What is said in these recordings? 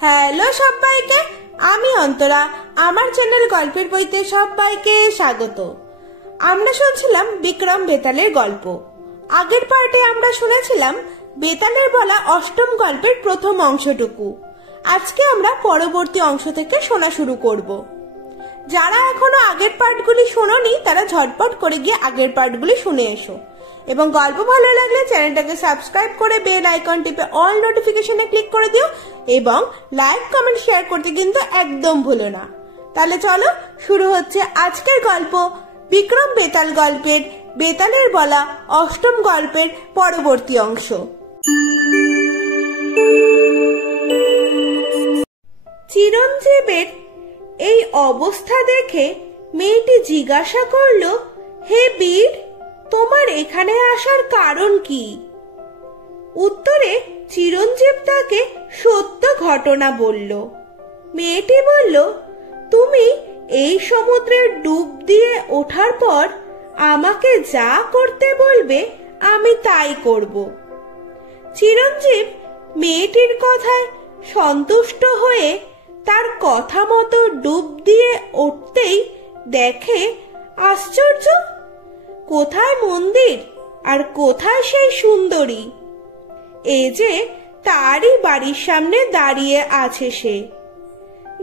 Hello সবাইকে, আমি অন্তরা। আমার চ্যানেল গল্পের বইতে সবাইকে স্বাগত। আমরা শুনছিলাম বিক্রম বেতালের গল্প। আগের পার্টে আমরা শুনেছিলাম বেতালের বলা অষ্টম গল্পের প্রথম অংশটুকু। আজকে আমরা পরবর্তী অংশ থেকে শোনা শুরু করব। যারা এখনো আগের পার্টগুলি শোনোনি তারা ঝটপট করে গিয়ে আগের পার্টগুলি শুনে এসো, এবং গল্প ভালো লাগলে চ্যানেলটাকে সাবস্ক্রাইব করে বেল আইকন টিপে অল নোটিফিকেশনে ক্লিক করে দিও, এবং লাইক কমেন্ট শেয়ার করতে কিন্তু একদম ভুলো না। তাহলে চলো শুরু হচ্ছে আজকের গল্প, বিক্রম বেতাল গল্পের বেতালের বলা অষ্টম গল্পের পরবর্তী অংশ। চিরঞ্জীবের এই অবস্থা দেখে মেয়েটি জিজ্ঞাসা করলো, হে বীর, তোমার এখানে আসার কারণ কি? উত্তরে চিরঞ্জীব তাকে সত্য ঘটনা বলল। মেয়েটি বলল, তুমি এই সমুদ্রের ডুব দিয়ে ওঠার পর আমাকে যা করতে বলবে আমি তাই করব। চিরঞ্জীব মেয়েটির কথায় সন্তুষ্ট হয়ে তার কথা মতো ডুব দিয়ে উঠতেই দেখে, আশ্চর্য, কোথায় মন্দির আর কোথায় সেই সুন্দরী? এ যে তারই বাড়ির সামনে দাঁড়িয়ে আছে সে।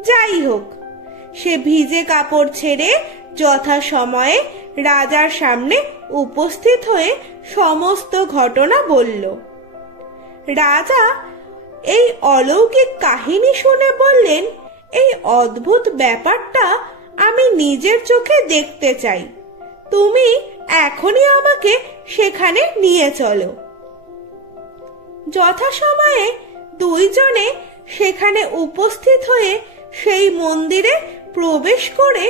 যাই হোক, সে ভিজে কাপড় ছেড়ে যথাসময়ে রাজার সামনে উপস্থিত হয়ে সমস্ত ঘটনা বলল। রাজা এই অলৌকিক কাহিনী শুনে বললেন, এই অদ্ভুত ব্যাপারটা আমি নিজের চোখে দেখতে চাই। তুমি এখনই আমাকে সেখানে নিয়ে চলো। যথাসময়ে দুইজনে সেখানে উপস্থিত হয়ে সেই মন্দিরে প্রবেশ করে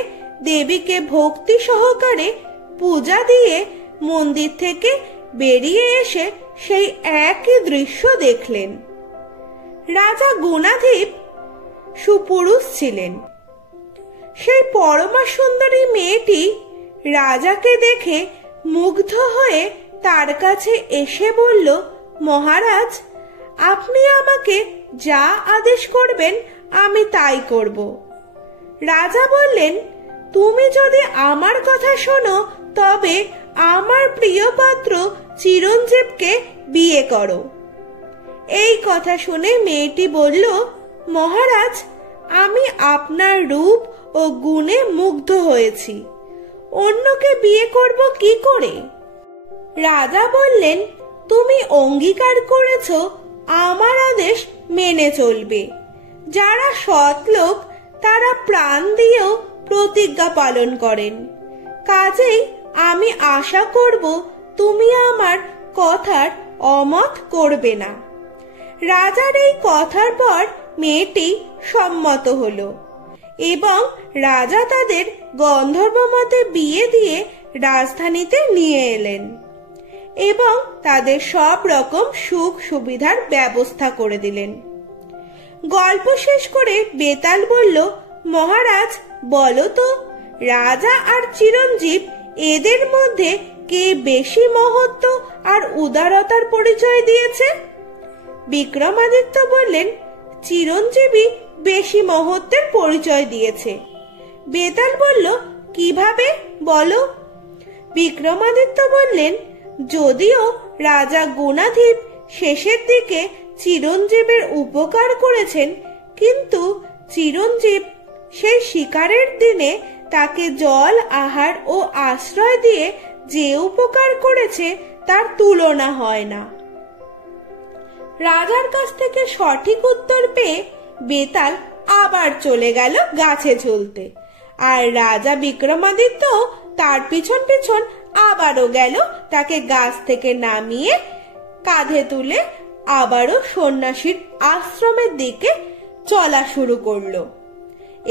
দেবীকে ভক্তি সহকারে পূজা দিয়ে মন্দির থেকে বেরিয়ে এসে সেই একই দৃশ্য দেখলেন। রাজা গুণাধিপ সুপুরুষ ছিলেন। সেই পরমা সুন্দরী মেয়েটি রাজাকে দেখে মুগ্ধ হয়ে তার কাছে এসে বলল, মহারাজ, আপনি আমাকে যা আদেশ করবেন আমি তাই করব। রাজা বললেন, তুমি যদি আমার কথা শোনো তবে আমার প্রিয় পাত্র চিরঞ্জীবকে বিয়ে করো। এই কথা শুনে মেয়েটি বলল, মহারাজ, আমি আপনার রূপ ও গুণে মুগ্ধ হয়েছি, অন্যকে বিয়ে করব কি করে? রাজা বললেন, তুমি অঙ্গীকার করেছ আমার আদেশ মেনে চলবে। যারা সৎ লোক তারা প্রাণ দিয়েও প্রতিজ্ঞা পালন করেন, কাজেই আমি আশা করব তুমি আমার কথার অমত করবে না। রাজার এই কথার পর মেয়েটি সম্মত হলো, এবং রাজা তাদের গন্ধর্ব মতে বিয়ে দিয়ে রাজধানীতে নিয়ে এলেন এবং তাদের সব রকম সুখ সুবিধার ব্যবস্থা করে দিলেন। গল্প শেষ করে বেতাল বলল, মহারাজ, বলো তো, রাজা আর চিরঞ্জীব এদের মধ্যে কে বেশি মহত্ব আর উদারতার পরিচয় দিয়েছে? বিক্রমাদিত্য বললেন, চিরঞ্জীবী বেশি মহত্বের পরিচয় দিয়েছে। বেতাল বলল, কিভাবে বলো? বিক্রমাদিত্য বললেন, যদিও রাজা গুণাধিপ শেষের দিকে চিরঞ্জীবের উপকার করেছেন, কিন্তু চিরঞ্জীব সেই শিকারের দিনে তাকে জল, আহার ও আশ্রয় দিয়ে যে উপকার করেছে তার তুলনা হয় না। রাজার কাছ থেকে সঠিক উত্তর পেয়ে বেতাল আবার চলে গেল গাছে ঝুলতে, আর রাজা বিক্রমাদিত্য তার পিছন পিছন আবারও গেল তাকে গাছ থেকে নামিয়ে কাঁধে তুলে আবারও সন্ন্যাসীর আশ্রমের দিকে চলা শুরু করলো,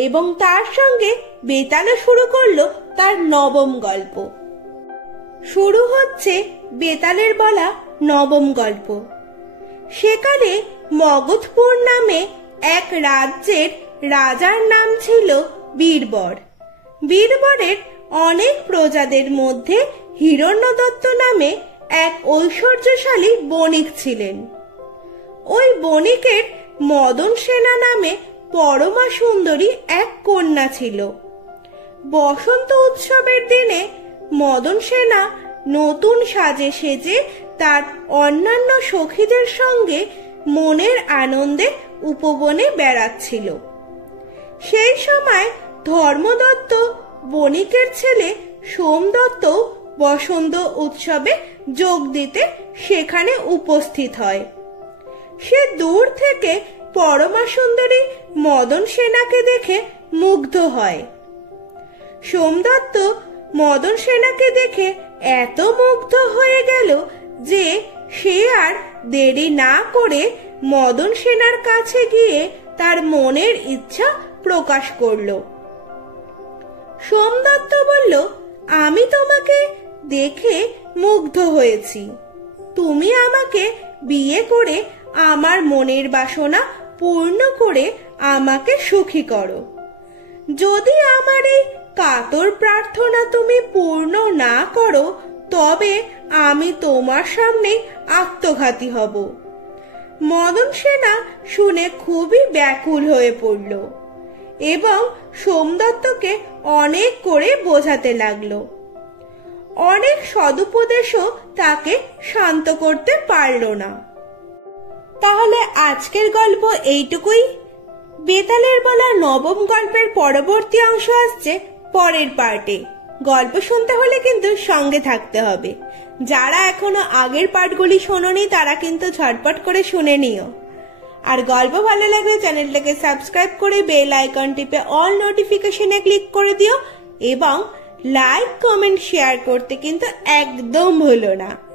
এবং তার সঙ্গে বেতালও শুরু করলো তার নবম গল্প। শুরু হচ্ছে বেতালের বলা নবম গল্প। সেকালে মগধপুর নামে এক রাজ্যের রাজার নাম ছিল বীরবর। বীরবরের অনেক প্রজাদের মধ্যে হিরণ্যদত্ত নামে এক ঐশ্বর্যশালী বণিক ছিলেন। ওই বণিকের মদন সেনা নামে পরমা সুন্দরী এক কন্যা ছিল। বসন্ত উৎসবের দিনে মদন সেনা নতুন সাজে সেজে তার অন্যান্য সখীদের সঙ্গে মনের আনন্দে উপবনে বেড়াচ্ছিল। সেই সময় ধর্মদত্ত বণিকের ছেলে সোমদত্ত বসন্ত উৎসবে যোগ দিতে সেখানে উপস্থিত হয়। সে দূর থেকে পরমা সুন্দরী মদন সেনাকে দেখে মুগ্ধ হয়। সোমদত্ত মদন সেনাকে দেখে এত মুগ্ধ হয়ে গেল যে সে আর দেরি না করে মদন সেনার কাছে গিয়ে তার মনের ইচ্ছা প্রকাশ করল। সোমদত্ত বলল, আমি তোমাকে দেখে মুগ্ধ হয়েছি। তুমি আমাকে বিয়ে করে আমার মনের বাসনা পূর্ণ করে আমাকে সুখী করো। যদি আমার এই কাতর প্রার্থনা তুমি পূর্ণ না করো তবে আমি তোমার সামনে আত্মঘাতী হব। মদন সেনা শুনে খুবই ব্যাকুল হয়ে পড়ল এবং সোমদত্তকে অনেক করে বোঝাতে লাগলো। অনেক সদুপদেশও তাকে শান্ত করতে পারল না। তাহলে আজকের গল্প এইটুকুই। বেতালের বলা নবম গল্পের পরবর্তী অংশ আসছে পরের পার্টে। গল্প শুনতে হলে কিন্তু সঙ্গে থাকতে হবে। যারা এখনো আগের পার্টগুলি শোনোনি তারা কিন্তু ঝটপট করে শুনে নিও। আর গল্প ভালো লাগলে চ্যানেলটাকে সাবস্ক্রাইব করে বেল আইকন টিপে অল নোটিফিকেশনে ক্লিক করে দিও এবং লাইক, কমেন্ট, শেয়ার করতে কিন্তু একদম ভুলো না।